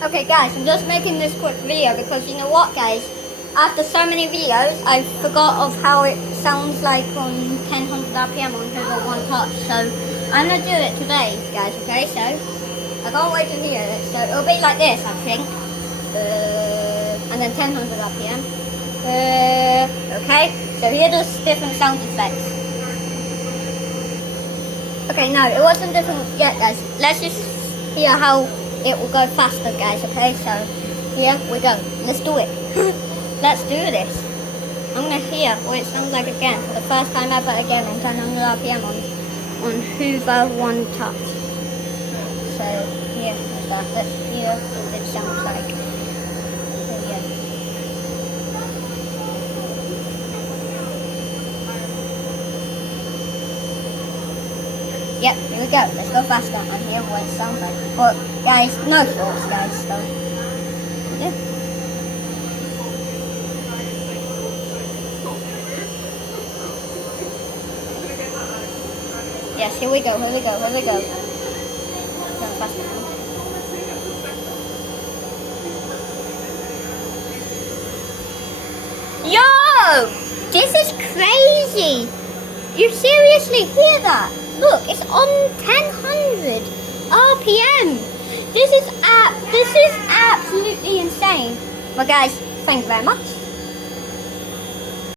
Okay guys, I'm just making this quick video because you know what guys, after so many videos I forgot of how it sounds like on 1000 RPM on Hoover One Touch, so I'm going to do it today guys, okay, so I can't wait to hear it, so it'll be like this I think, and then 1000 RPM, okay, so here are the different sound effects. Okay, no, it wasn't different yet guys, let's just hear how it will go faster guys, okay, so here we go, let's do it. Let's do this. I'm going to hear what it sounds like again for the first time ever again in 1000 RPM on Hoover One Touch. So here is that, let's hear what it sounds like. Here we go. Yep, here we go. Let's go faster and hear what it sounds like. But guys, no thoughts guys, so yeah. Yes, here we go, here we go, here we go. Going faster now. Yo! This is crazy! You seriously hear that? Look, it's on 1000 RPM. This is absolutely insane. Well guys, thank you very much.